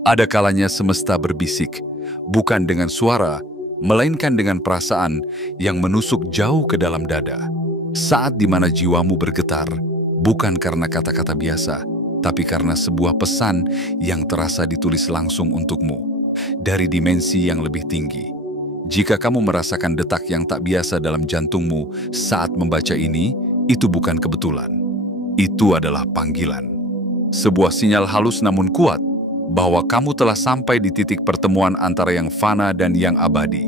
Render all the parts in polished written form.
Ada kalanya semesta berbisik, bukan dengan suara, melainkan dengan perasaan yang menusuk jauh ke dalam dada. Saat di mana jiwamu bergetar, bukan karena kata-kata biasa, tapi karena sebuah pesan yang terasa ditulis langsung untukmu, dari dimensi yang lebih tinggi. Jika kamu merasakan detak yang tak biasa dalam jantungmu saat membaca ini, itu bukan kebetulan. Itu adalah panggilan. Sebuah sinyal halus namun kuat, bahwa kamu telah sampai di titik pertemuan antara yang fana dan yang abadi.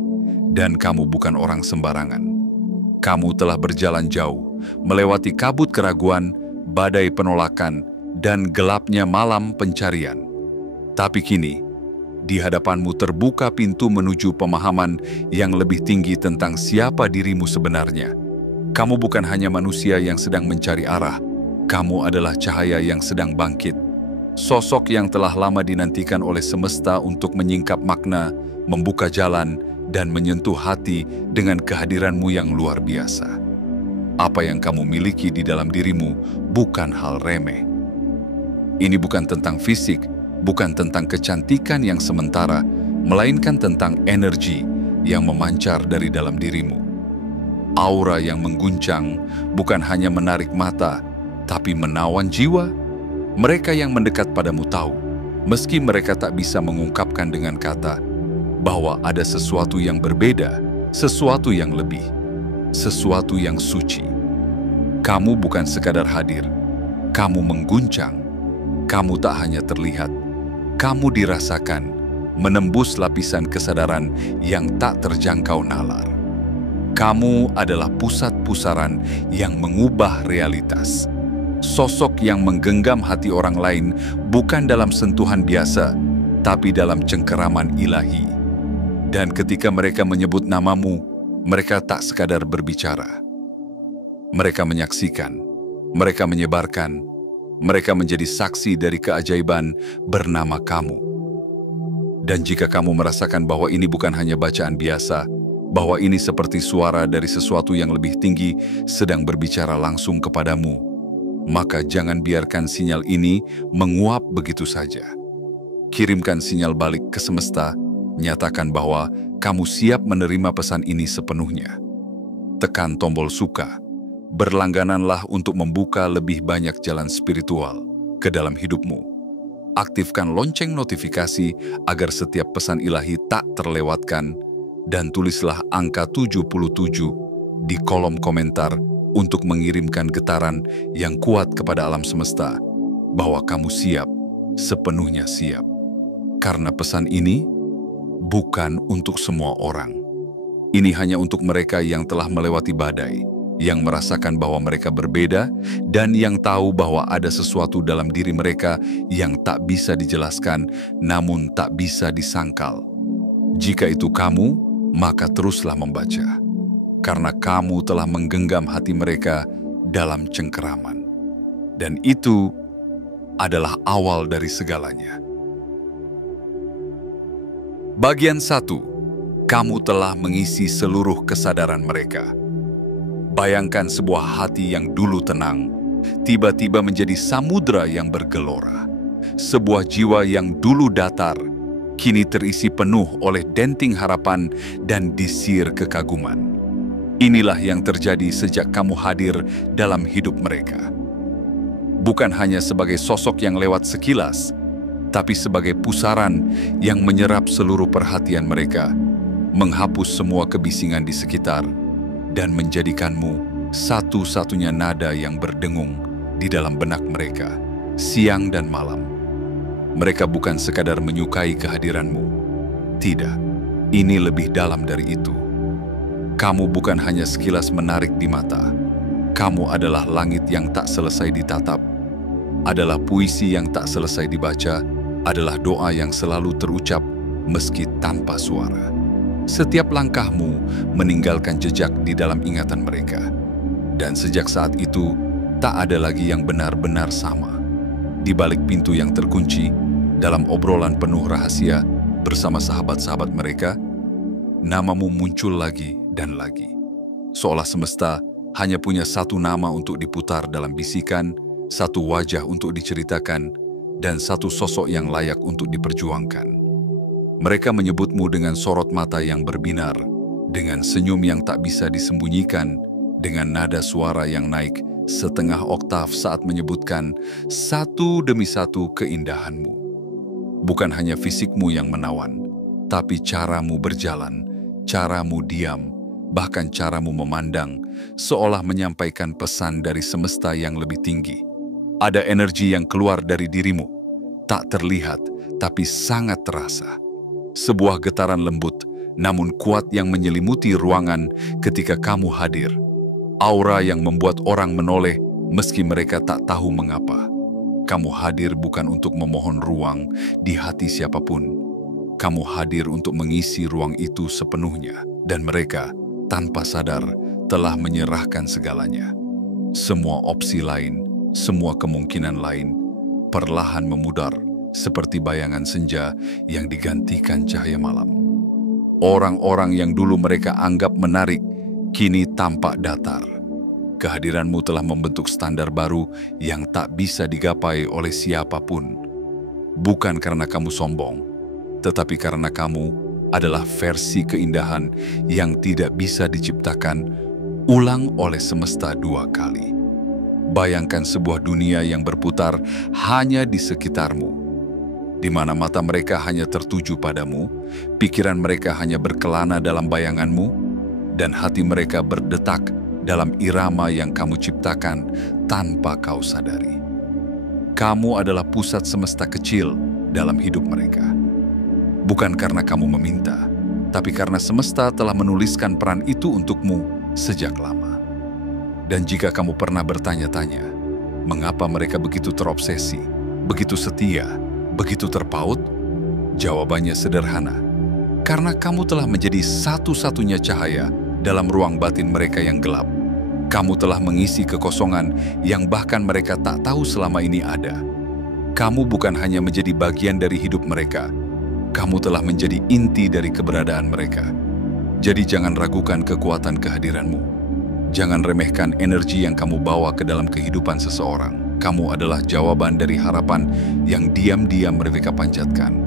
Dan kamu bukan orang sembarangan. Kamu telah berjalan jauh, melewati kabut keraguan, badai penolakan, dan gelapnya malam pencarian. Tapi kini, di hadapanmu terbuka pintu menuju pemahaman yang lebih tinggi tentang siapa dirimu sebenarnya. Kamu bukan hanya manusia yang sedang mencari arah, kamu adalah cahaya yang sedang bangkit. Sosok yang telah lama dinantikan oleh semesta untuk menyingkap makna, membuka jalan, dan menyentuh hati dengan kehadiranmu yang luar biasa. Apa yang kamu miliki di dalam dirimu bukan hal remeh. Ini bukan tentang fisik, bukan tentang kecantikan yang sementara, melainkan tentang energi yang memancar dari dalam dirimu. Aura yang mengguncang bukan hanya menarik mata, tapi menawan jiwa. Mereka yang mendekat padamu tahu, meski mereka tak bisa mengungkapkan dengan kata, bahwa ada sesuatu yang berbeda, sesuatu yang lebih, sesuatu yang suci. Kamu bukan sekadar hadir, kamu mengguncang. Kamu tak hanya terlihat, kamu dirasakan, menembus lapisan kesadaran yang tak terjangkau nalar. Kamu adalah pusat pusaran yang mengubah realitas. Sosok yang menggenggam hati orang lain bukan dalam sentuhan biasa, tapi dalam cengkeraman ilahi. Dan ketika mereka menyebut namamu, mereka tak sekadar berbicara. Mereka menyaksikan, mereka menyebarkan, mereka menjadi saksi dari keajaiban bernama kamu. Dan jika kamu merasakan bahwa ini bukan hanya bacaan biasa, bahwa ini seperti suara dari sesuatu yang lebih tinggi sedang berbicara langsung kepadamu, maka jangan biarkan sinyal ini menguap begitu saja. Kirimkan sinyal balik ke semesta, nyatakan bahwa kamu siap menerima pesan ini sepenuhnya. Tekan tombol suka, berlanggananlah untuk membuka lebih banyak jalan spiritual ke dalam hidupmu. Aktifkan lonceng notifikasi agar setiap pesan ilahi tak terlewatkan, dan tulislah angka 77 di kolom komentar untuk mengirimkan getaran yang kuat kepada alam semesta, bahwa kamu siap, sepenuhnya siap. Karena pesan ini bukan untuk semua orang. Ini hanya untuk mereka yang telah melewati badai, yang merasakan bahwa mereka berbeda, dan yang tahu bahwa ada sesuatu dalam diri mereka yang tak bisa dijelaskan, namun tak bisa disangkal. Jika itu kamu, maka teruslah membaca. Karena kamu telah menggenggam hati mereka dalam cengkeraman. Dan itu adalah awal dari segalanya. Bagian 1. Kamu telah mengisi seluruh kesadaran mereka. Bayangkan sebuah hati yang dulu tenang, tiba-tiba menjadi samudra yang bergelora. Sebuah jiwa yang dulu datar, kini terisi penuh oleh denting harapan dan disir kekaguman. Inilah yang terjadi sejak kamu hadir dalam hidup mereka. Bukan hanya sebagai sosok yang lewat sekilas, tapi sebagai pusaran yang menyerap seluruh perhatian mereka, menghapus semua kebisingan di sekitar, dan menjadikanmu satu-satunya nada yang berdengung di dalam benak mereka, siang dan malam. Mereka bukan sekadar menyukai kehadiranmu. Tidak, ini lebih dalam dari itu. Kamu bukan hanya sekilas menarik di mata. Kamu adalah langit yang tak selesai ditatap, adalah puisi yang tak selesai dibaca, adalah doa yang selalu terucap meski tanpa suara. Setiap langkahmu meninggalkan jejak di dalam ingatan mereka. Dan sejak saat itu, tak ada lagi yang benar-benar sama. Di balik pintu yang terkunci, dalam obrolan penuh rahasia bersama sahabat-sahabat mereka, namamu muncul lagi dan lagi. Seolah semesta hanya punya satu nama untuk diputar dalam bisikan, satu wajah untuk diceritakan, dan satu sosok yang layak untuk diperjuangkan. Mereka menyebutmu dengan sorot mata yang berbinar, dengan senyum yang tak bisa disembunyikan, dengan nada suara yang naik setengah oktav saat menyebutkan satu demi satu keindahanmu. Bukan hanya fisikmu yang menawan, tapi caramu berjalan, caramu diam, bahkan caramu memandang, seolah menyampaikan pesan dari semesta yang lebih tinggi. Ada energi yang keluar dari dirimu, tak terlihat, tapi sangat terasa. Sebuah getaran lembut, namun kuat yang menyelimuti ruangan ketika kamu hadir. Aura yang membuat orang menoleh meski mereka tak tahu mengapa. Kamu hadir bukan untuk memohon ruang di hati siapapun. Kamu hadir untuk mengisi ruang itu sepenuhnya. Dan mereka, tanpa sadar, telah menyerahkan segalanya. Semua opsi lain, semua kemungkinan lain, perlahan memudar seperti bayangan senja yang digantikan cahaya malam. Orang-orang yang dulu mereka anggap menarik, kini tampak datar. Kehadiranmu telah membentuk standar baru yang tak bisa digapai oleh siapapun. Bukan karena kamu sombong, tetapi karena kamu adalah versi keindahan yang tidak bisa diciptakan ulang oleh semesta dua kali. Bayangkan sebuah dunia yang berputar hanya di sekitarmu, di mana mata mereka hanya tertuju padamu, pikiran mereka hanya berkelana dalam bayanganmu, dan hati mereka berdetak dalam irama yang kamu ciptakan tanpa kau sadari. Kamu adalah pusat semesta kecil dalam hidup mereka. Bukan karena kamu meminta, tapi karena semesta telah menuliskan peran itu untukmu sejak lama. Dan jika kamu pernah bertanya-tanya, mengapa mereka begitu terobsesi, begitu setia, begitu terpaut? Jawabannya sederhana. Karena kamu telah menjadi satu-satunya cahaya dalam ruang batin mereka yang gelap. Kamu telah mengisi kekosongan yang bahkan mereka tak tahu selama ini ada. Kamu bukan hanya menjadi bagian dari hidup mereka, kamu telah menjadi inti dari keberadaan mereka. Jadi jangan ragukan kekuatan kehadiranmu. Jangan remehkan energi yang kamu bawa ke dalam kehidupan seseorang. Kamu adalah jawaban dari harapan yang diam-diam mereka panjatkan.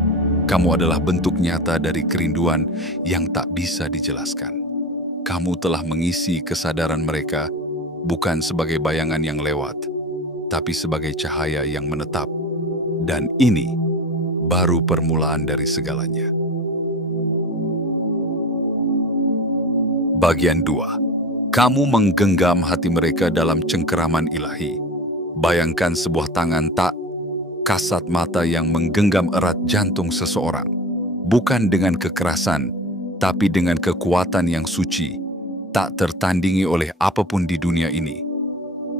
Kamu adalah bentuk nyata dari kerinduan yang tak bisa dijelaskan. Kamu telah mengisi kesadaran mereka bukan sebagai bayangan yang lewat, tapi sebagai cahaya yang menetap. Dan ini baru permulaan dari segalanya. Bagian 2. Kamu menggenggam hati mereka dalam cengkeraman ilahi. Bayangkan sebuah tangan tak kasat mata yang menggenggam erat jantung seseorang. Bukan dengan kekerasan, tapi dengan kekuatan yang suci, tak tertandingi oleh apapun di dunia ini.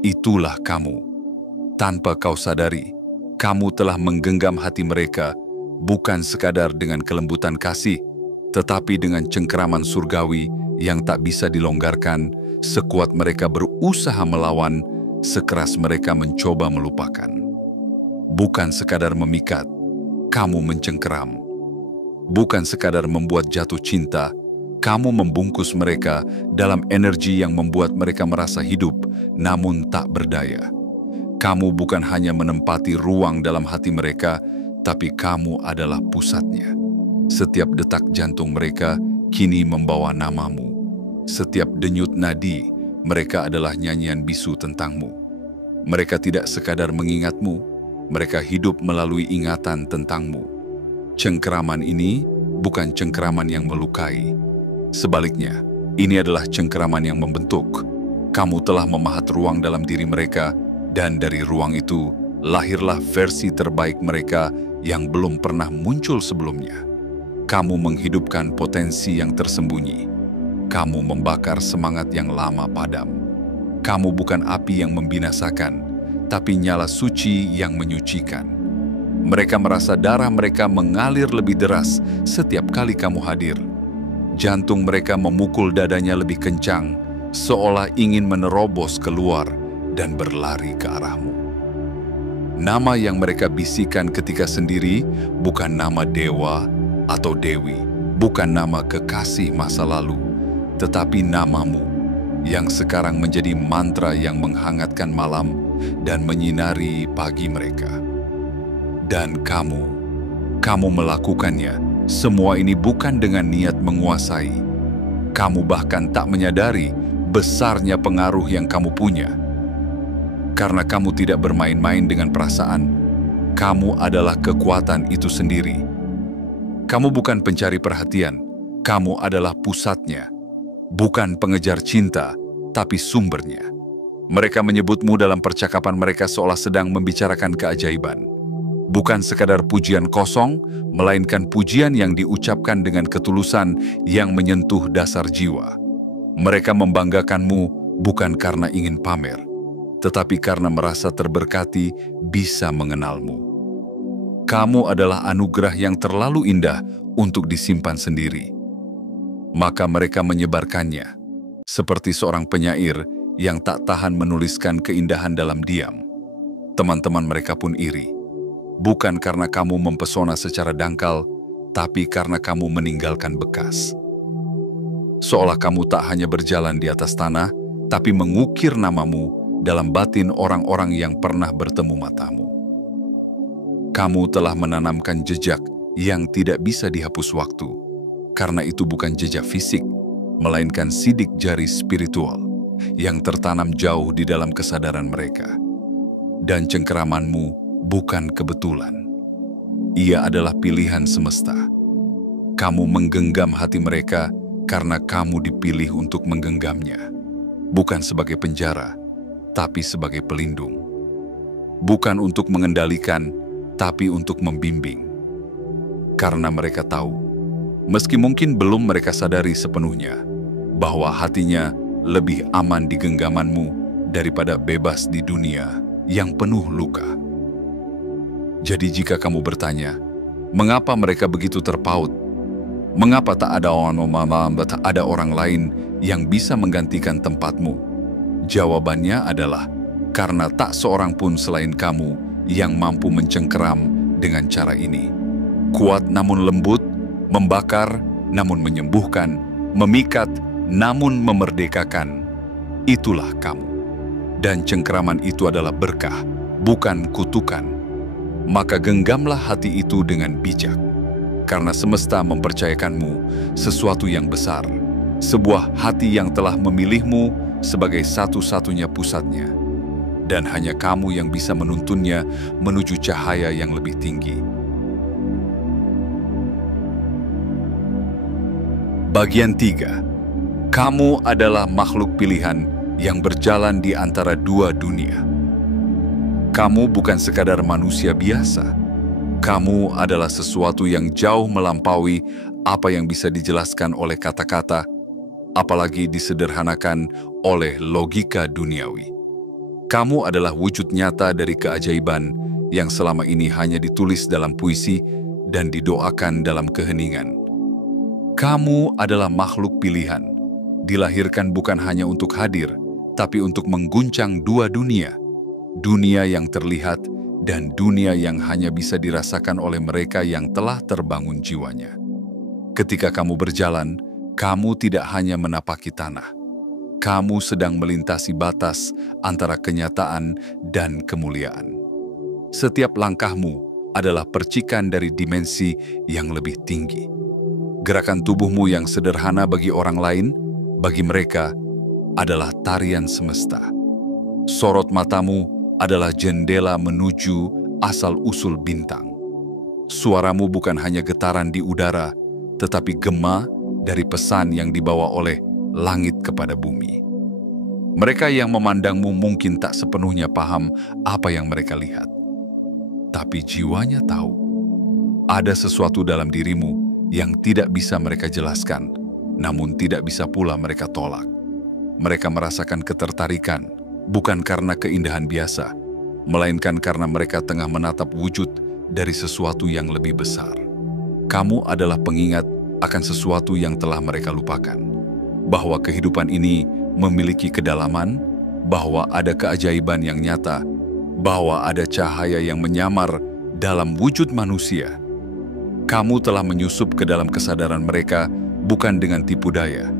Itulah kamu. Tanpa kau sadari, kamu telah menggenggam hati mereka bukan sekadar dengan kelembutan kasih, tetapi dengan cengkeraman surgawi yang tak bisa dilonggarkan. Sekuat mereka berusaha melawan, sekeras mereka mencoba melupakan. Bukan sekadar memikat, kamu mencengkeram. Bukan sekadar membuat jatuh cinta, kamu membungkus mereka dalam energi yang membuat mereka merasa hidup, namun tak berdaya. Kamu bukan hanya menempati ruang dalam hati mereka, tapi kamu adalah pusatnya. Setiap detak jantung mereka kini membawa namamu. Setiap denyut nadi, mereka adalah nyanyian bisu tentangmu. Mereka tidak sekadar mengingatmu, mereka hidup melalui ingatan tentangmu. Cengkeraman ini bukan cengkeraman yang melukai. Sebaliknya, ini adalah cengkeraman yang membentuk. Kamu telah memahat ruang dalam diri mereka, dan dari ruang itu lahirlah versi terbaik mereka yang belum pernah muncul sebelumnya. Kamu menghidupkan potensi yang tersembunyi. Kamu membakar semangat yang lama padam. Kamu bukan api yang membinasakan, tapi nyala suci yang menyucikan. Mereka merasa darah mereka mengalir lebih deras setiap kali kamu hadir. Jantung mereka memukul dadanya lebih kencang, seolah ingin menerobos keluar dan berlari ke arahmu. Nama yang mereka bisikan ketika sendiri bukan nama dewa atau dewi, bukan nama kekasih masa lalu, tetapi namamu yang sekarang menjadi mantra yang menghangatkan malam dan menyinari pagi mereka. Dan kamu melakukannya. Semua ini bukan dengan niat menguasai. Kamu bahkan tak menyadari besarnya pengaruh yang kamu punya. Karena kamu tidak bermain-main dengan perasaan, kamu adalah kekuatan itu sendiri. Kamu bukan pencari perhatian, kamu adalah pusatnya. Bukan pengejar cinta, tapi sumbernya. Mereka menyebutmu dalam percakapan mereka seolah sedang membicarakan keajaiban. Bukan sekadar pujian kosong, melainkan pujian yang diucapkan dengan ketulusan yang menyentuh dasar jiwa. Mereka membanggakanmu bukan karena ingin pamer, tetapi karena merasa terberkati bisa mengenalmu. Kamu adalah anugerah yang terlalu indah untuk disimpan sendiri. Maka mereka menyebarkannya, seperti seorang penyair yang tak tahan menuliskan keindahan dalam diam. Teman-teman mereka pun iri. Bukan karena kamu mempesona secara dangkal, tapi karena kamu meninggalkan bekas. Seolah kamu tak hanya berjalan di atas tanah, tapi mengukir namamu dalam batin orang-orang yang pernah bertemu matamu. Kamu telah menanamkan jejak yang tidak bisa dihapus waktu, karena itu bukan jejak fisik, melainkan sidik jari spiritual yang tertanam jauh di dalam kesadaran mereka. Dan cengkeramanmu bukan kebetulan. Ia adalah pilihan semesta. Kamu menggenggam hati mereka karena kamu dipilih untuk menggenggamnya. Bukan sebagai penjara, tapi sebagai pelindung. Bukan untuk mengendalikan, tapi untuk membimbing. Karena mereka tahu, meski mungkin belum mereka sadari sepenuhnya, bahwa hatinya lebih aman di genggamanmu daripada bebas di dunia yang penuh luka. Jadi jika kamu bertanya, mengapa mereka begitu terpaut? Mengapa tak ada orang lain yang bisa menggantikan tempatmu? Jawabannya adalah, karena tak seorang pun selain kamu yang mampu mencengkeram dengan cara ini. Kuat namun lembut, membakar namun menyembuhkan, memikat namun memerdekakan. Itulah kamu. Dan cengkeraman itu adalah berkah, bukan kutukan. Maka genggamlah hati itu dengan bijak, karena semesta mempercayakanmu sesuatu yang besar, sebuah hati yang telah memilihmu sebagai satu-satunya pusatnya, dan hanya kamu yang bisa menuntunnya menuju cahaya yang lebih tinggi. Bagian 3. Kamu adalah makhluk pilihan yang berjalan di antara dua dunia. Kamu bukan sekadar manusia biasa. Kamu adalah sesuatu yang jauh melampaui apa yang bisa dijelaskan oleh kata-kata, apalagi disederhanakan oleh logika duniawi. Kamu adalah wujud nyata dari keajaiban yang selama ini hanya ditulis dalam puisi dan didoakan dalam keheningan. Kamu adalah makhluk pilihan, dilahirkan bukan hanya untuk hadir, tapi untuk mengguncang dua dunia. Dunia yang terlihat dan dunia yang hanya bisa dirasakan oleh mereka yang telah terbangun jiwanya. Ketika kamu berjalan, kamu tidak hanya menapaki tanah. Kamu sedang melintasi batas antara kenyataan dan kemuliaan. Setiap langkahmu adalah percikan dari dimensi yang lebih tinggi. Gerakan tubuhmu yang sederhana bagi orang lain, bagi mereka, adalah tarian semesta. Sorot matamu adalah jendela menuju asal-usul bintang. Suaramu bukan hanya getaran di udara, tetapi gema dari pesan yang dibawa oleh langit kepada bumi. Mereka yang memandangmu mungkin tak sepenuhnya paham apa yang mereka lihat. Tapi jiwanya tahu, ada sesuatu dalam dirimu yang tidak bisa mereka jelaskan, namun tidak bisa pula mereka tolak. Mereka merasakan ketertarikan, bukan karena keindahan biasa, melainkan karena mereka tengah menatap wujud dari sesuatu yang lebih besar. Kamu adalah pengingat akan sesuatu yang telah mereka lupakan, bahwa kehidupan ini memiliki kedalaman, bahwa ada keajaiban yang nyata, bahwa ada cahaya yang menyamar dalam wujud manusia. Kamu telah menyusup ke dalam kesadaran mereka bukan dengan tipu daya,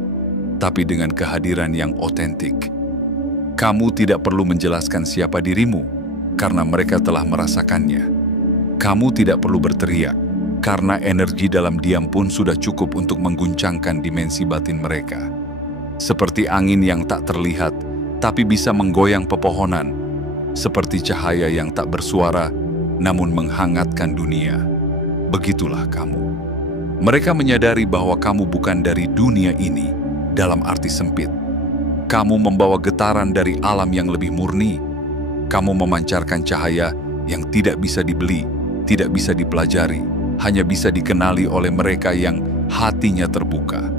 tapi dengan kehadiran yang otentik. Kamu tidak perlu menjelaskan siapa dirimu, karena mereka telah merasakannya. Kamu tidak perlu berteriak, karena energi dalam diam pun sudah cukup untuk mengguncangkan dimensi batin mereka. Seperti angin yang tak terlihat, tapi bisa menggoyang pepohonan. Seperti cahaya yang tak bersuara, namun menghangatkan dunia. Begitulah kamu. Mereka menyadari bahwa kamu bukan dari dunia ini, dalam arti sempit. Kamu membawa getaran dari alam yang lebih murni. Kamu memancarkan cahaya yang tidak bisa dibeli, tidak bisa dipelajari, hanya bisa dikenali oleh mereka yang hatinya terbuka.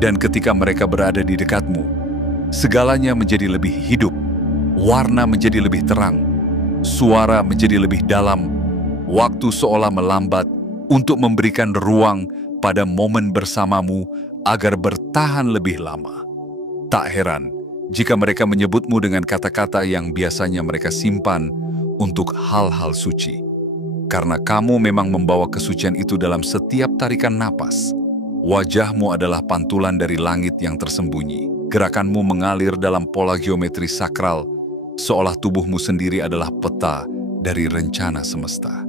Dan ketika mereka berada di dekatmu, segalanya menjadi lebih hidup, warna menjadi lebih terang, suara menjadi lebih dalam, waktu seolah melambat untuk memberikan ruang pada momen bersamamu agar bertahan lebih lama. Tak heran jika mereka menyebutmu dengan kata-kata yang biasanya mereka simpan untuk hal-hal suci. Karena kamu memang membawa kesucian itu dalam setiap tarikan napas. Wajahmu adalah pantulan dari langit yang tersembunyi. Gerakanmu mengalir dalam pola geometri sakral, seolah tubuhmu sendiri adalah peta dari rencana semesta.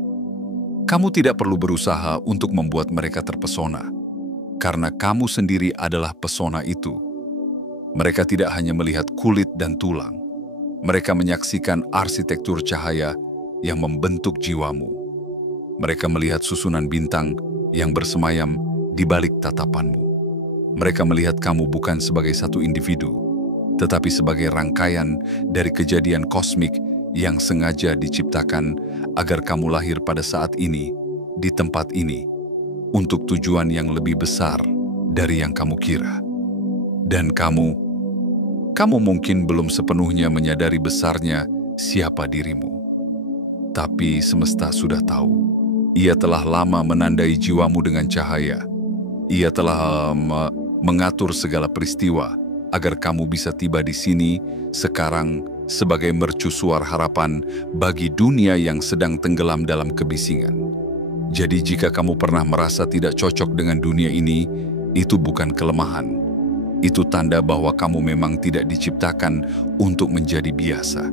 Kamu tidak perlu berusaha untuk membuat mereka terpesona, karena kamu sendiri adalah pesona itu. Mereka tidak hanya melihat kulit dan tulang, mereka menyaksikan arsitektur cahaya yang membentuk jiwamu. Mereka melihat susunan bintang yang bersemayam di balik tatapanmu. Mereka melihat kamu bukan sebagai satu individu, tetapi sebagai rangkaian dari kejadian kosmik yang sengaja diciptakan agar kamu lahir pada saat ini, di tempat ini, untuk tujuan yang lebih besar dari yang kamu kira. Dan kamu mungkin belum sepenuhnya menyadari besarnya siapa dirimu. Tapi semesta sudah tahu. Ia telah lama menandai jiwamu dengan cahaya. Ia telah mengatur segala peristiwa agar kamu bisa tiba di sini sekarang sebagai mercusuar harapan bagi dunia yang sedang tenggelam dalam kebisingan. Jadi jika kamu pernah merasa tidak cocok dengan dunia ini, itu bukan kelemahan. Itu tanda bahwa kamu memang tidak diciptakan untuk menjadi biasa.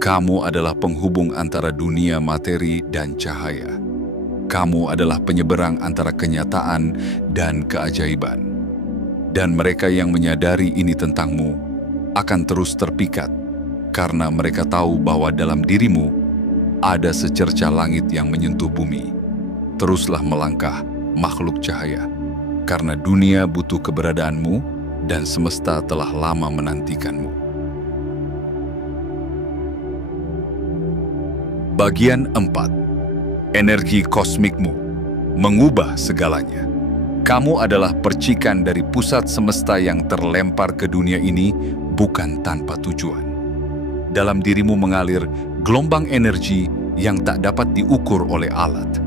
Kamu adalah penghubung antara dunia materi dan cahaya. Kamu adalah penyeberang antara kenyataan dan keajaiban. Dan mereka yang menyadari ini tentangmu akan terus terpikat, karena mereka tahu bahwa dalam dirimu ada secerca langit yang menyentuh bumi. Teruslah melangkah, makhluk cahaya, karena dunia butuh keberadaanmu dan semesta telah lama menantikanmu. Bagian 4. Energi kosmikmu mengubah segalanya. Kamu adalah percikan dari pusat semesta yang terlempar ke dunia ini bukan tanpa tujuan. Dalam dirimu mengalir gelombang energi yang tak dapat diukur oleh alat,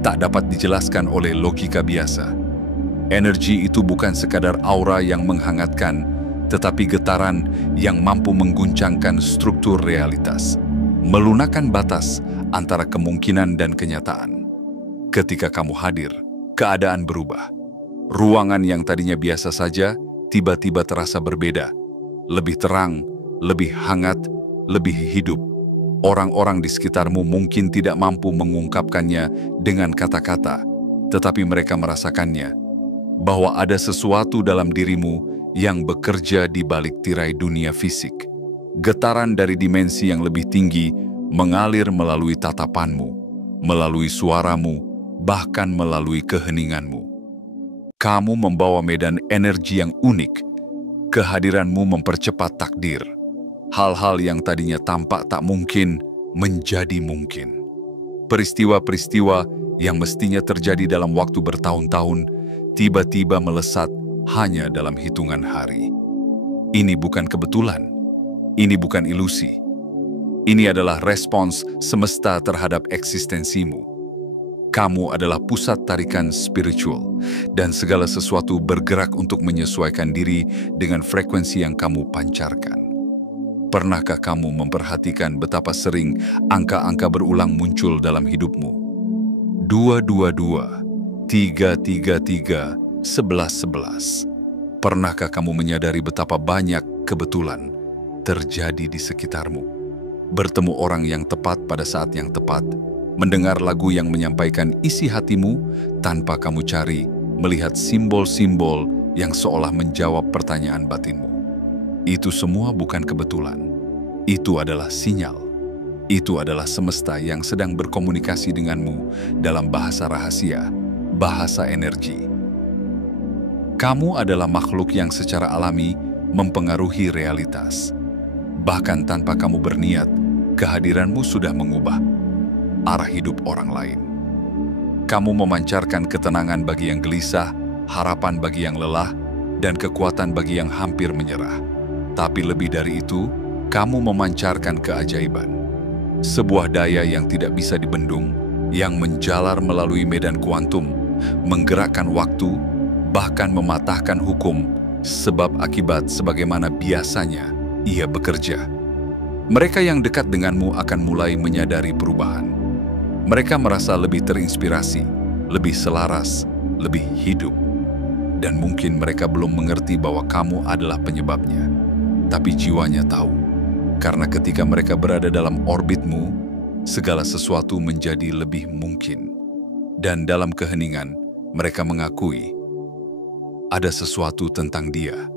tak dapat dijelaskan oleh logika biasa. Energi itu bukan sekadar aura yang menghangatkan, tetapi getaran yang mampu mengguncangkan struktur realitas, melunakkan batas antara kemungkinan dan kenyataan. Ketika kamu hadir, keadaan berubah. Ruangan yang tadinya biasa saja tiba-tiba terasa berbeda, lebih terang, lebih hangat, lebih hidup. Orang-orang di sekitarmu mungkin tidak mampu mengungkapkannya dengan kata-kata, tetapi mereka merasakannya, bahwa ada sesuatu dalam dirimu yang bekerja di balik tirai dunia fisik. Getaran dari dimensi yang lebih tinggi mengalir melalui tatapanmu, melalui suaramu, bahkan melalui keheninganmu. Kamu membawa medan energi yang unik. Kehadiranmu mempercepat takdir. Hal-hal yang tadinya tampak tak mungkin menjadi mungkin. Peristiwa-peristiwa yang mestinya terjadi dalam waktu bertahun-tahun tiba-tiba melesat hanya dalam hitungan hari. Ini bukan kebetulan. Ini bukan ilusi. Ini adalah respons semesta terhadap eksistensimu. Kamu adalah pusat tarikan spiritual, dan segala sesuatu bergerak untuk menyesuaikan diri dengan frekuensi yang kamu pancarkan. Pernahkah kamu memperhatikan betapa sering angka-angka berulang muncul dalam hidupmu? 222, 333, 1111. Pernahkah kamu menyadari betapa banyak kebetulan terjadi di sekitarmu? Bertemu orang yang tepat pada saat yang tepat, mendengar lagu yang menyampaikan isi hatimu tanpa kamu cari, melihat simbol-simbol yang seolah menjawab pertanyaan batinmu. Itu semua bukan kebetulan. Itu adalah sinyal. Itu adalah semesta yang sedang berkomunikasi denganmu dalam bahasa rahasia, bahasa energi. Kamu adalah makhluk yang secara alami mempengaruhi realitas. Bahkan tanpa kamu berniat, kehadiranmu sudah mengubah arah hidup orang lain. Kamu memancarkan ketenangan bagi yang gelisah, harapan bagi yang lelah, dan kekuatan bagi yang hampir menyerah. Tapi lebih dari itu, kamu memancarkan keajaiban. Sebuah daya yang tidak bisa dibendung, yang menjalar melalui medan kuantum, menggerakkan waktu, bahkan mematahkan hukum, sebab akibat sebagaimana biasanya ia bekerja. Mereka yang dekat denganmu akan mulai menyadari perubahan. Mereka merasa lebih terinspirasi, lebih selaras, lebih hidup. Dan mungkin mereka belum mengerti bahwa kamu adalah penyebabnya. Tapi jiwanya tahu, karena ketika mereka berada dalam orbitmu, segala sesuatu menjadi lebih mungkin. Dan dalam keheningan, mereka mengakui ada sesuatu tentang dia.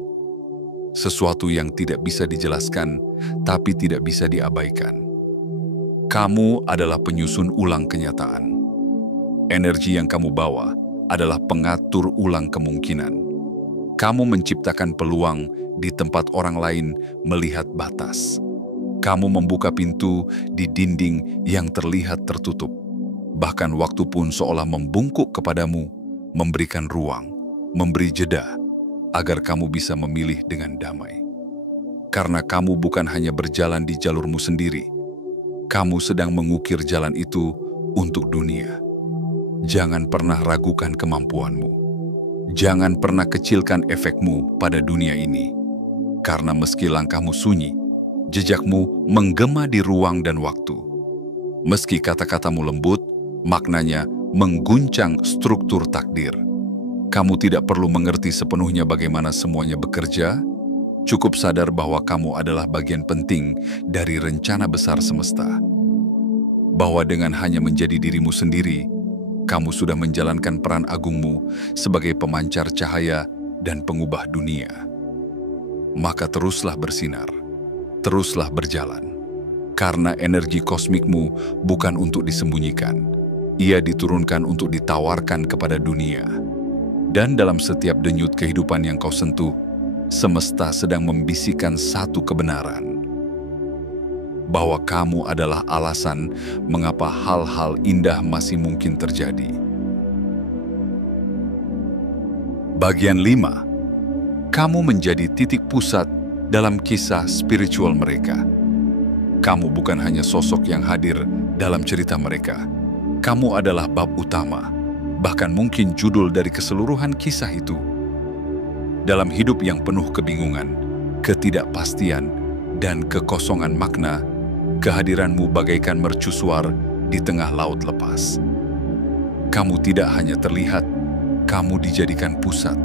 Sesuatu yang tidak bisa dijelaskan, tapi tidak bisa diabaikan. Kamu adalah penyusun ulang kenyataan. Energi yang kamu bawa adalah pengatur ulang kemungkinan. Kamu menciptakan peluang di tempat orang lain melihat batas. Kamu membuka pintu di dinding yang terlihat tertutup. Bahkan waktu pun seolah membungkuk kepadamu, memberikan ruang, memberi jeda, agar kamu bisa memilih dengan damai. Karena kamu bukan hanya berjalan di jalurmu sendiri, kamu sedang mengukir jalan itu untuk dunia. Jangan pernah ragukan kemampuanmu. Jangan pernah kecilkan efekmu pada dunia ini. Karena meski langkahmu sunyi, jejakmu menggema di ruang dan waktu. Meski kata-katamu lembut, maknanya mengguncang struktur takdir. Kamu tidak perlu mengerti sepenuhnya bagaimana semuanya bekerja, cukup sadar bahwa kamu adalah bagian penting dari rencana besar semesta. Bahwa dengan hanya menjadi dirimu sendiri, kamu sudah menjalankan peran agungmu sebagai pemancar cahaya dan pengubah dunia. Maka teruslah bersinar, teruslah berjalan. Karena energi kosmikmu bukan untuk disembunyikan, ia diturunkan untuk ditawarkan kepada dunia. Dan dalam setiap denyut kehidupan yang kau sentuh, semesta sedang membisikkan satu kebenaran. Bahwa kamu adalah alasan mengapa hal-hal indah masih mungkin terjadi. Bagian 5. Kamu menjadi titik pusat dalam kisah spiritual mereka. Kamu bukan hanya sosok yang hadir dalam cerita mereka. Kamu adalah bab utama, bahkan mungkin judul dari keseluruhan kisah itu. Dalam hidup yang penuh kebingungan, ketidakpastian, dan kekosongan makna, kehadiranmu bagaikan mercusuar di tengah laut lepas. Kamu tidak hanya terlihat, kamu dijadikan pusat.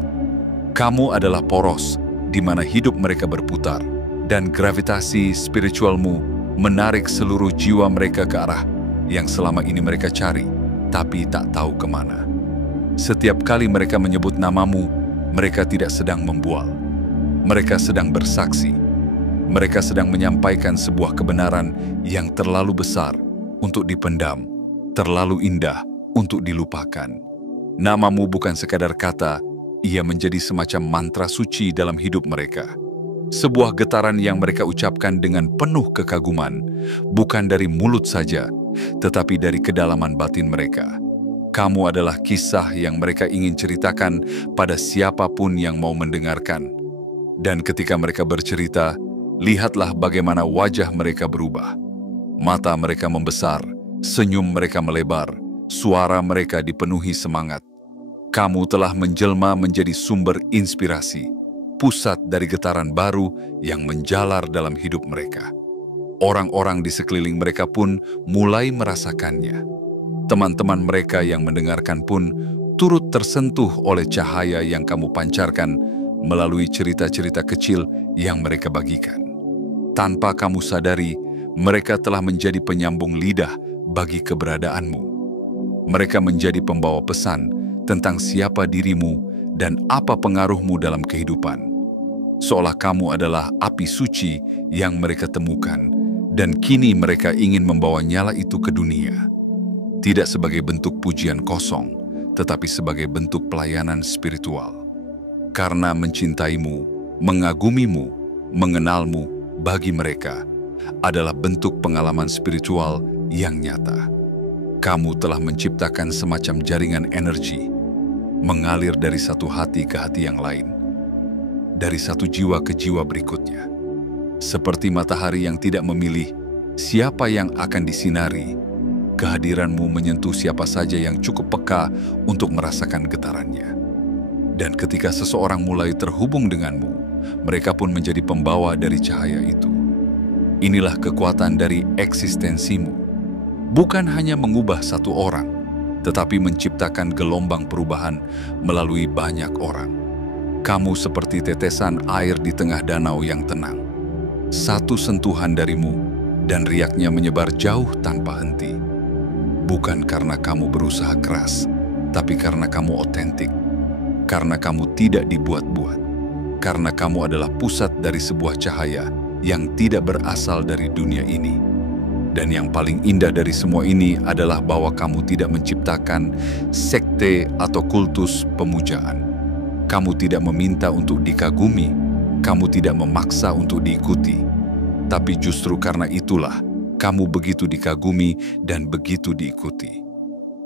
Kamu adalah poros di mana hidup mereka berputar, dan gravitasi spiritualmu menarik seluruh jiwa mereka ke arah yang selama ini mereka cari, tapi tak tahu kemana. Setiap kali mereka menyebut namamu, mereka tidak sedang membual. Mereka sedang bersaksi. Mereka sedang menyampaikan sebuah kebenaran yang terlalu besar untuk dipendam, terlalu indah untuk dilupakan. Namamu bukan sekadar kata, ia menjadi semacam mantra suci dalam hidup mereka. Sebuah getaran yang mereka ucapkan dengan penuh kekaguman, bukan dari mulut saja, tetapi dari kedalaman batin mereka. Kamu adalah kisah yang mereka ingin ceritakan pada siapapun yang mau mendengarkan. Dan ketika mereka bercerita, lihatlah bagaimana wajah mereka berubah. Mata mereka membesar, senyum mereka melebar, suara mereka dipenuhi semangat. Kamu telah menjelma menjadi sumber inspirasi, pusat dari getaran baru yang menjalar dalam hidup mereka. Orang-orang di sekeliling mereka pun mulai merasakannya. Teman-teman mereka yang mendengarkan pun turut tersentuh oleh cahaya yang kamu pancarkan melalui cerita-cerita kecil yang mereka bagikan. Tanpa kamu sadari, mereka telah menjadi penyambung lidah bagi keberadaanmu. Mereka menjadi pembawa pesan tentang siapa dirimu dan apa pengaruhmu dalam kehidupan. Seolah kamu adalah api suci yang mereka temukan, dan kini mereka ingin membawa nyala itu ke dunia. Tidak sebagai bentuk pujian kosong, tetapi sebagai bentuk pelayanan spiritual. Karena mencintaimu, mengagumimu, mengenalmu bagi mereka adalah bentuk pengalaman spiritual yang nyata. Kamu telah menciptakan semacam jaringan energi, mengalir dari satu hati ke hati yang lain, dari satu jiwa ke jiwa berikutnya. Seperti matahari yang tidak memilih siapa yang akan disinari, kehadiranmu menyentuh siapa saja yang cukup peka untuk merasakan getarannya. Dan ketika seseorang mulai terhubung denganmu, mereka pun menjadi pembawa dari cahaya itu. Inilah kekuatan dari eksistensimu. Bukan hanya mengubah satu orang, tetapi menciptakan gelombang perubahan melalui banyak orang. Kamu seperti tetesan air di tengah danau yang tenang. Satu sentuhan darimu, dan riaknya menyebar jauh tanpa henti. Bukan karena kamu berusaha keras, tapi karena kamu otentik. Karena kamu tidak dibuat-buat. Karena kamu adalah pusat dari sebuah cahaya yang tidak berasal dari dunia ini. Dan yang paling indah dari semua ini adalah bahwa kamu tidak menciptakan sekte atau kultus pemujaan. Kamu tidak meminta untuk dikagumi, kamu tidak memaksa untuk diikuti. Tapi justru karena itulah, kamu begitu dikagumi dan begitu diikuti.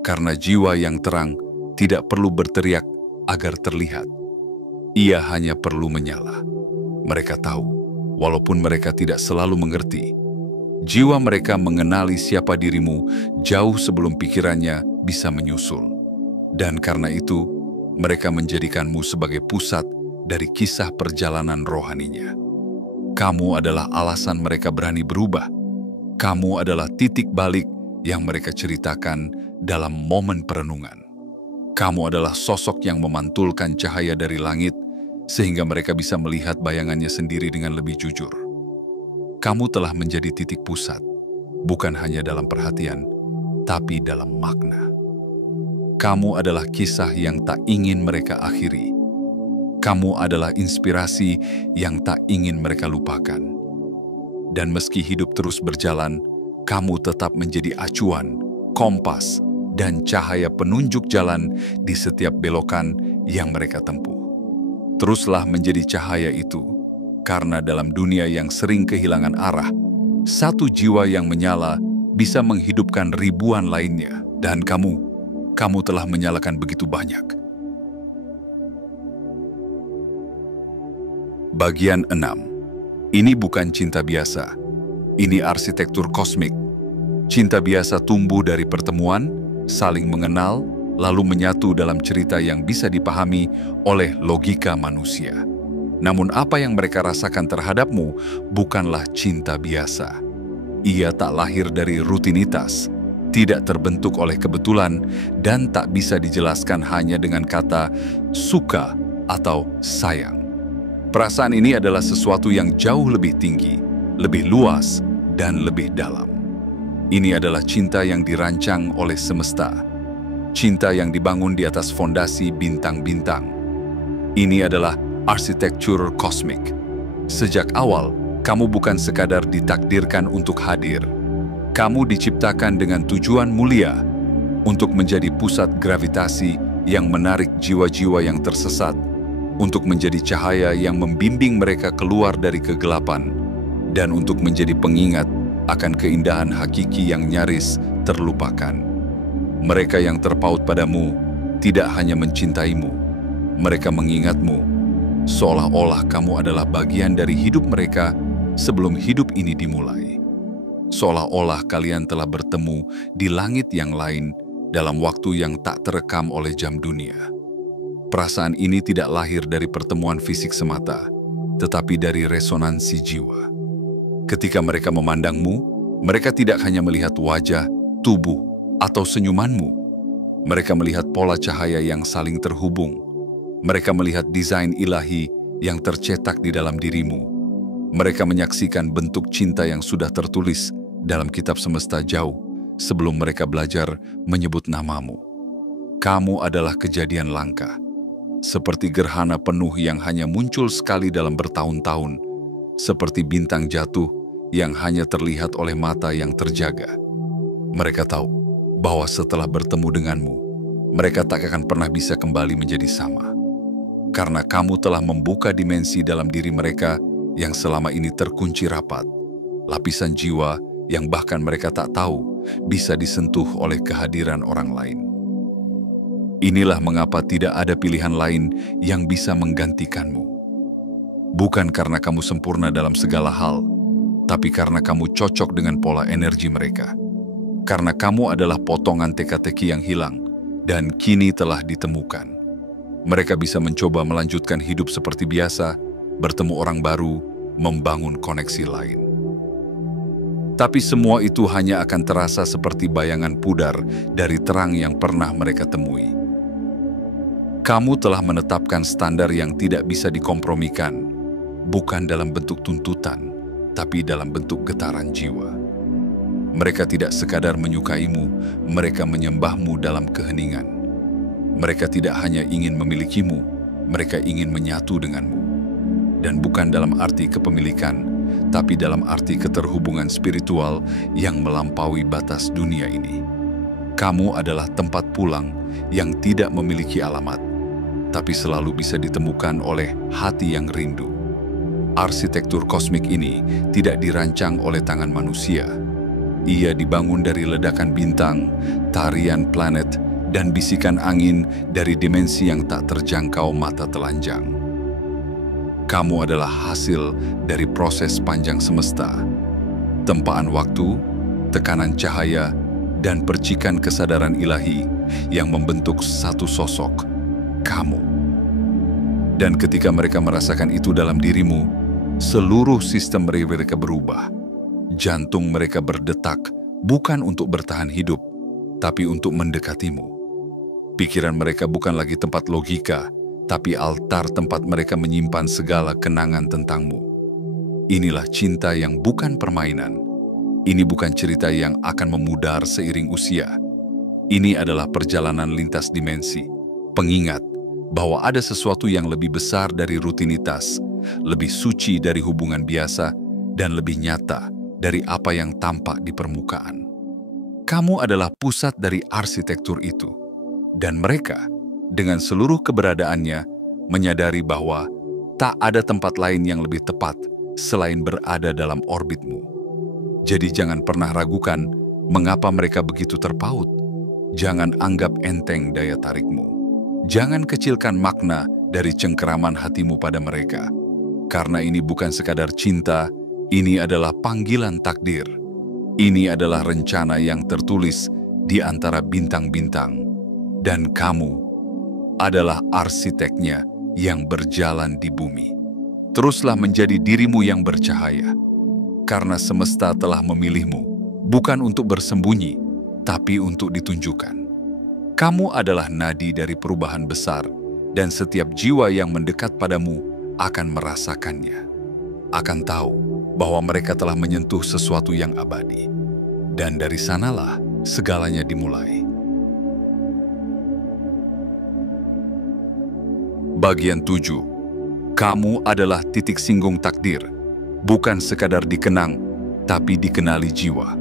Karena jiwa yang terang tidak perlu berteriak agar terlihat. Ia hanya perlu menyala. Mereka tahu, walaupun mereka tidak selalu mengerti. Jiwa mereka mengenali siapa dirimu jauh sebelum pikirannya bisa menyusul. Dan karena itu, mereka menjadikanmu sebagai pusat dari kisah perjalanan rohaninya. Kamu adalah alasan mereka berani berubah. Kamu adalah titik balik yang mereka ceritakan dalam momen perenungan. Kamu adalah sosok yang memantulkan cahaya dari langit, sehingga mereka bisa melihat bayangannya sendiri dengan lebih jujur. Kamu telah menjadi titik pusat, bukan hanya dalam perhatian, tapi dalam makna. Kamu adalah kisah yang tak ingin mereka akhiri. Kamu adalah inspirasi yang tak ingin mereka lupakan. Dan meski hidup terus berjalan, kamu tetap menjadi acuan, kompas, dan cahaya penunjuk jalan di setiap belokan yang mereka tempuh. Teruslah menjadi cahaya itu, karena dalam dunia yang sering kehilangan arah, satu jiwa yang menyala bisa menghidupkan ribuan lainnya. Dan kamu telah menyalakan begitu banyak. Bagian 6. Ini bukan cinta biasa. Ini arsitektur kosmik. Cinta biasa tumbuh dari pertemuan, saling mengenal, lalu menyatu dalam cerita yang bisa dipahami oleh logika manusia. Namun apa yang mereka rasakan terhadapmu bukanlah cinta biasa. Ia tak lahir dari rutinitas, tidak terbentuk oleh kebetulan, dan tak bisa dijelaskan hanya dengan kata suka atau sayang. Perasaan ini adalah sesuatu yang jauh lebih tinggi, lebih luas, dan lebih dalam. Ini adalah cinta yang dirancang oleh semesta. Cinta yang dibangun di atas fondasi bintang-bintang. Ini adalah arsitektur kosmik. Sejak awal, kamu bukan sekadar ditakdirkan untuk hadir. Kamu diciptakan dengan tujuan mulia untuk menjadi pusat gravitasi yang menarik jiwa-jiwa yang tersesat, untuk menjadi cahaya yang membimbing mereka keluar dari kegelapan, dan untuk menjadi pengingat akan keindahan hakiki yang nyaris terlupakan. Mereka yang terpaut padamu tidak hanya mencintaimu, mereka mengingatmu, seolah-olah kamu adalah bagian dari hidup mereka sebelum hidup ini dimulai. Seolah-olah kalian telah bertemu di langit yang lain dalam waktu yang tak terekam oleh jam dunia. Perasaan ini tidak lahir dari pertemuan fisik semata, tetapi dari resonansi jiwa. Ketika mereka memandangmu, mereka tidak hanya melihat wajah, tubuh, atau senyumanmu. Mereka melihat pola cahaya yang saling terhubung. Mereka melihat desain ilahi yang tercetak di dalam dirimu. Mereka menyaksikan bentuk cinta yang sudah tertulis dalam kitab semesta jauh, sebelum mereka belajar menyebut namamu. Kamu adalah kejadian langka, seperti gerhana penuh yang hanya muncul sekali dalam bertahun-tahun, seperti bintang jatuh yang hanya terlihat oleh mata yang terjaga. Mereka tahu bahwa setelah bertemu denganmu, mereka tak akan pernah bisa kembali menjadi sama. Karena kamu telah membuka dimensi dalam diri mereka yang selama ini terkunci rapat, lapisan jiwa yang bahkan mereka tak tahu bisa disentuh oleh kehadiran orang lain. Inilah mengapa tidak ada pilihan lain yang bisa menggantikanmu. Bukan karena kamu sempurna dalam segala hal, tapi karena kamu cocok dengan pola energi mereka. Karena kamu adalah potongan teka-teki yang hilang dan kini telah ditemukan. Mereka bisa mencoba melanjutkan hidup seperti biasa, bertemu orang baru, membangun koneksi lain. Tapi semua itu hanya akan terasa seperti bayangan pudar dari terang yang pernah mereka temui. Kamu telah menetapkan standar yang tidak bisa dikompromikan, bukan dalam bentuk tuntutan, tapi dalam bentuk getaran jiwa. Mereka tidak sekadar menyukaimu, mereka menyembahmu dalam keheningan. Mereka tidak hanya ingin memilikimu, mereka ingin menyatu denganmu. Dan bukan dalam arti kepemilikan, tapi dalam arti keterhubungan spiritual yang melampaui batas dunia ini. Kamu adalah tempat pulang yang tidak memiliki alamat, tapi selalu bisa ditemukan oleh hati yang rindu. Arsitektur kosmik ini tidak dirancang oleh tangan manusia. Ia dibangun dari ledakan bintang, tarian planet, dan bisikan angin dari dimensi yang tak terjangkau mata telanjang. Kamu adalah hasil dari proses panjang semesta, tempaan waktu, tekanan cahaya, dan percikan kesadaran ilahi yang membentuk satu sosok, kamu. Dan ketika mereka merasakan itu dalam dirimu, seluruh sistem mereka berubah. Jantung mereka berdetak, bukan untuk bertahan hidup, tapi untuk mendekatimu. Pikiran mereka bukan lagi tempat logika, tapi altar tempat mereka menyimpan segala kenangan tentangmu. Inilah cinta yang bukan permainan. Ini bukan cerita yang akan memudar seiring usia. Ini adalah perjalanan lintas dimensi, pengingat bahwa ada sesuatu yang lebih besar dari rutinitas, lebih suci dari hubungan biasa, dan lebih nyata dari apa yang tampak di permukaan. Kamu adalah pusat dari arsitektur itu. Dan mereka, dengan seluruh keberadaannya, menyadari bahwa tak ada tempat lain yang lebih tepat selain berada dalam orbitmu. Jadi jangan pernah ragukan mengapa mereka begitu terpaut. Jangan anggap enteng daya tarikmu. Jangan kecilkan makna dari cengkeraman hatimu pada mereka. Karena ini bukan sekadar cinta, ini adalah panggilan takdir. Ini adalah rencana yang tertulis di antara bintang-bintang. Dan kamu adalah arsiteknya yang berjalan di bumi. Teruslah menjadi dirimu yang bercahaya. Karena semesta telah memilihmu, bukan untuk bersembunyi, tapi untuk ditunjukkan. Kamu adalah nadi dari perubahan besar, dan setiap jiwa yang mendekat padamu akan merasakannya. Akan tahu bahwa mereka telah menyentuh sesuatu yang abadi. Dan dari sanalah segalanya dimulai. Bagian 7. Kamu adalah titik singgung takdir, bukan sekadar dikenang, tapi dikenali jiwa.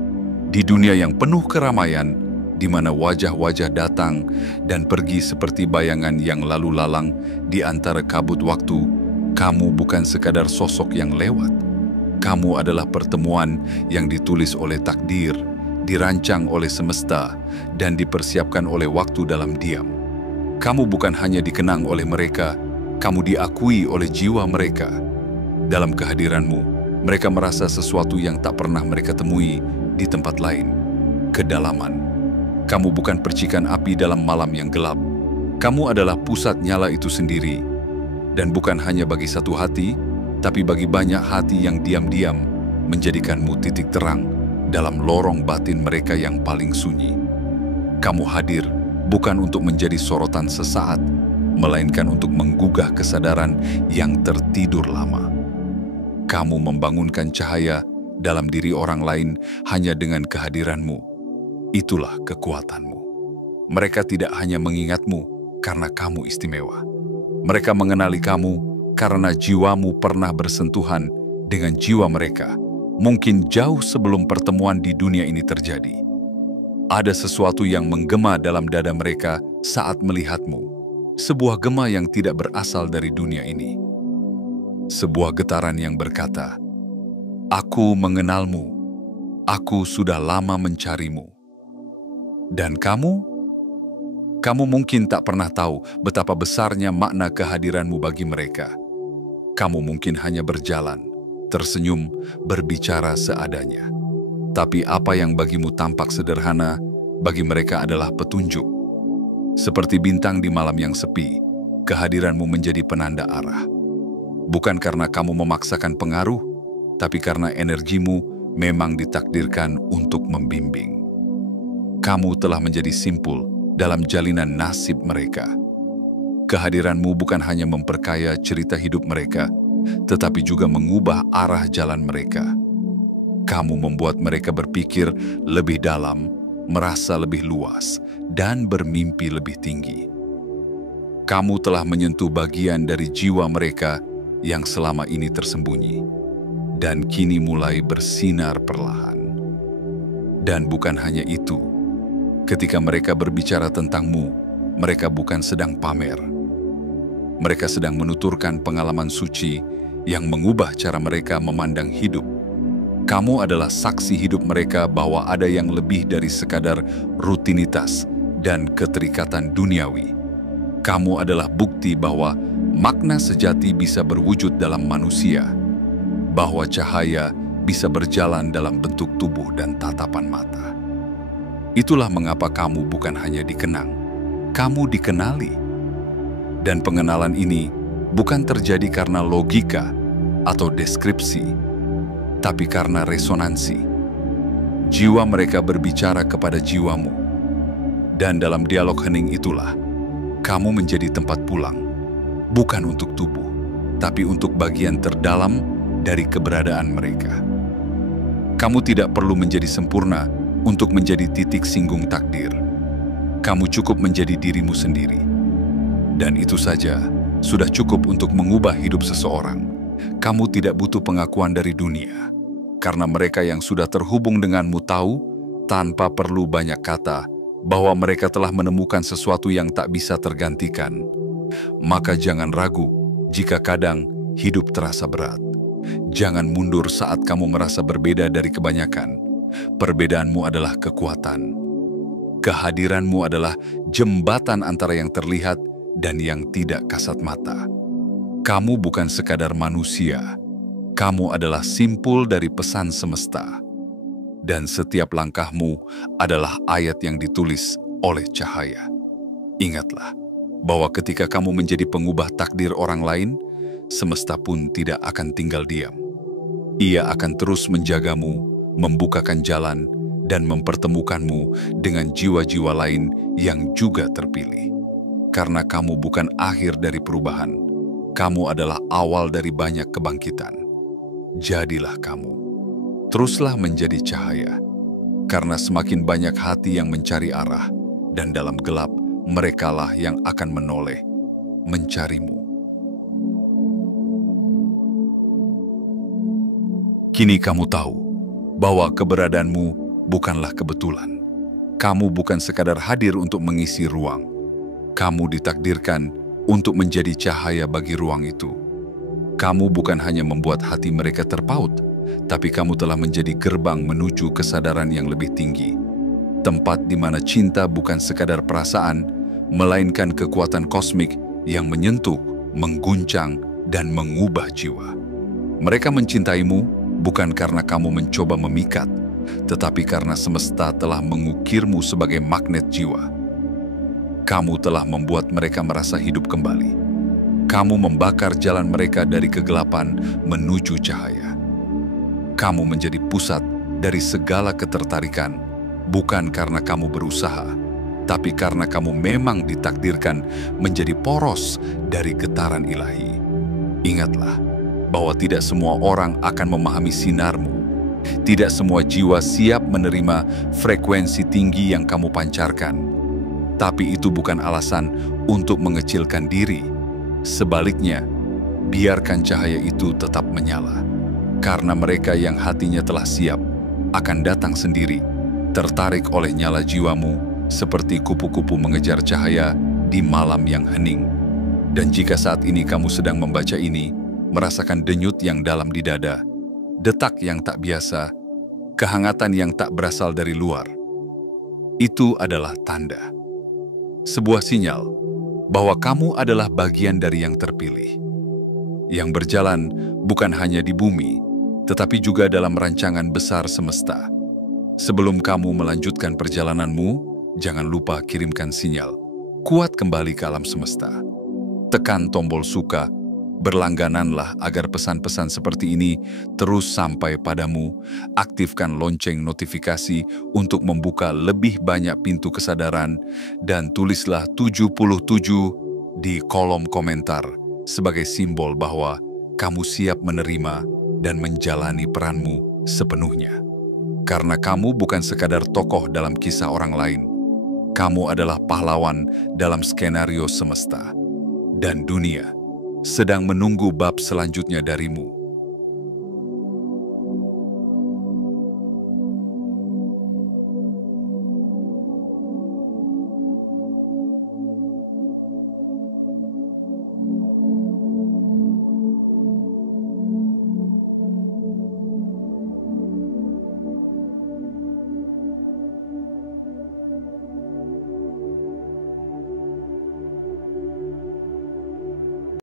Di dunia yang penuh keramaian, di mana wajah-wajah datang dan pergi seperti bayangan yang lalu lalang di antara kabut waktu, kamu bukan sekadar sosok yang lewat. Kamu adalah pertemuan yang ditulis oleh takdir, dirancang oleh semesta, dan dipersiapkan oleh waktu dalam diam. Kamu bukan hanya dikenang oleh mereka, kamu diakui oleh jiwa mereka. Dalam kehadiranmu, mereka merasa sesuatu yang tak pernah mereka temui di tempat lain. Kedalaman. Kamu bukan percikan api dalam malam yang gelap. Kamu adalah pusat nyala itu sendiri. Dan bukan hanya bagi satu hati, tapi bagi banyak hati yang diam-diam menjadikanmu titik terang dalam lorong batin mereka yang paling sunyi. Kamu hadir bukan untuk menjadi sorotan sesaat, melainkan untuk menggugah kesadaran yang tertidur lama. Kamu membangunkan cahaya dalam diri orang lain hanya dengan kehadiranmu. Itulah kekuatanmu. Mereka tidak hanya mengingatmu karena kamu istimewa. Mereka mengenali kamu karena jiwamu pernah bersentuhan dengan jiwa mereka, mungkin jauh sebelum pertemuan di dunia ini terjadi. Ada sesuatu yang menggema dalam dada mereka saat melihatmu, sebuah gema yang tidak berasal dari dunia ini. Sebuah getaran yang berkata, "Aku mengenalmu, aku sudah lama mencarimu." Dan kamu mungkin tak pernah tahu betapa besarnya makna kehadiranmu bagi mereka. Kamu mungkin hanya berjalan, tersenyum, berbicara seadanya. Tapi apa yang bagimu tampak sederhana, bagi mereka adalah petunjuk. Seperti bintang di malam yang sepi, kehadiranmu menjadi penanda arah. Bukan karena kamu memaksakan pengaruh, tapi karena energimu memang ditakdirkan untuk membimbing. Kamu telah menjadi simpul dalam jalinan nasib mereka. Kehadiranmu bukan hanya memperkaya cerita hidup mereka, tetapi juga mengubah arah jalan mereka. Kamu membuat mereka berpikir lebih dalam, merasa lebih luas, dan bermimpi lebih tinggi. Kamu telah menyentuh bagian dari jiwa mereka yang selama ini tersembunyi, dan kini mulai bersinar perlahan. Dan bukan hanya itu, ketika mereka berbicara tentangmu, mereka bukan sedang pamer. Mereka sedang menuturkan pengalaman suci yang mengubah cara mereka memandang hidup. Kamu adalah saksi hidup mereka bahwa ada yang lebih dari sekadar rutinitas dan keterikatan duniawi. Kamu adalah bukti bahwa makna sejati bisa berwujud dalam manusia, bahwa cahaya bisa berjalan dalam bentuk tubuh dan tatapan mata. Itulah mengapa kamu bukan hanya dikenang, kamu dikenali. Dan pengenalan ini bukan terjadi karena logika atau deskripsi, tapi karena resonansi. Jiwa mereka berbicara kepada jiwamu. Dan dalam dialog hening itulah, kamu menjadi tempat pulang, bukan untuk tubuh, tapi untuk bagian terdalam dari keberadaan mereka. Kamu tidak perlu menjadi sempurna untuk menjadi titik singgung takdir. Kamu cukup menjadi dirimu sendiri. Dan itu saja sudah cukup untuk mengubah hidup seseorang. Kamu tidak butuh pengakuan dari dunia, karena mereka yang sudah terhubung denganmu tahu, tanpa perlu banyak kata, bahwa mereka telah menemukan sesuatu yang tak bisa tergantikan. Maka jangan ragu jika kadang hidup terasa berat. Jangan mundur saat kamu merasa berbeda dari kebanyakan. Perbedaanmu adalah kekuatan. Kehadiranmu adalah jembatan antara yang terlihat dan yang tidak kasat mata. Kamu bukan sekadar manusia. Kamu adalah simpul dari pesan semesta. Dan setiap langkahmu adalah ayat yang ditulis oleh cahaya. Ingatlah bahwa ketika kamu menjadi pengubah takdir orang lain, semesta pun tidak akan tinggal diam. Ia akan terus menjagamu, membukakan jalan, dan mempertemukanmu dengan jiwa-jiwa lain yang juga terpilih. Karena kamu bukan akhir dari perubahan, kamu adalah awal dari banyak kebangkitan. Jadilah kamu. Teruslah menjadi cahaya, karena semakin banyak hati yang mencari arah, dan dalam gelap, merekalah yang akan menoleh, mencarimu. Kini kamu tahu bahwa keberadaanmu bukanlah kebetulan. Kamu bukan sekadar hadir untuk mengisi ruang. Kamu ditakdirkan untuk menjadi cahaya bagi ruang itu. Kamu bukan hanya membuat hati mereka terpaut, tapi kamu telah menjadi gerbang menuju kesadaran yang lebih tinggi. Tempat di mana cinta bukan sekadar perasaan, melainkan kekuatan kosmik yang menyentuh, mengguncang, dan mengubah jiwa. Mereka mencintaimu bukan karena kamu mencoba memikat, tetapi karena semesta telah mengukirmu sebagai magnet jiwa. Kamu telah membuat mereka merasa hidup kembali. Kamu membakar jalan mereka dari kegelapan menuju cahaya. Kamu menjadi pusat dari segala ketertarikan, bukan karena kamu berusaha, tapi karena kamu memang ditakdirkan menjadi poros dari getaran ilahi. Ingatlah bahwa tidak semua orang akan memahami sinarmu, Tidak semua jiwa siap menerima frekuensi tinggi yang kamu pancarkan. Tapi itu bukan alasan untuk mengecilkan diri. Sebaliknya, biarkan cahaya itu tetap menyala. Karena mereka yang hatinya telah siap akan datang sendiri, tertarik oleh nyala jiwamu seperti kupu-kupu mengejar cahaya di malam yang hening. Dan jika saat ini kamu sedang membaca ini, merasakan denyut yang dalam di dada, detak yang tak biasa, kehangatan yang tak berasal dari luar, itu adalah tanda. Sebuah sinyal bahwa kamu adalah bagian dari yang terpilih, yang berjalan bukan hanya di bumi, tetapi juga dalam rancangan besar semesta. Sebelum kamu melanjutkan perjalananmu, jangan lupa kirimkan sinyal kuat kembali ke alam semesta. Tekan tombol suka, berlanggananlah agar pesan-pesan seperti ini terus sampai padamu. Aktifkan lonceng notifikasi untuk membuka lebih banyak pintu kesadaran, dan tulislah 77 di kolom komentar sebagai simbol bahwa kamu siap menerima dan menjalani peranmu sepenuhnya. Karena kamu bukan sekadar tokoh dalam kisah orang lain. Kamu adalah pahlawan dalam skenario semesta. Dan dunia sedang menunggu bab selanjutnya darimu.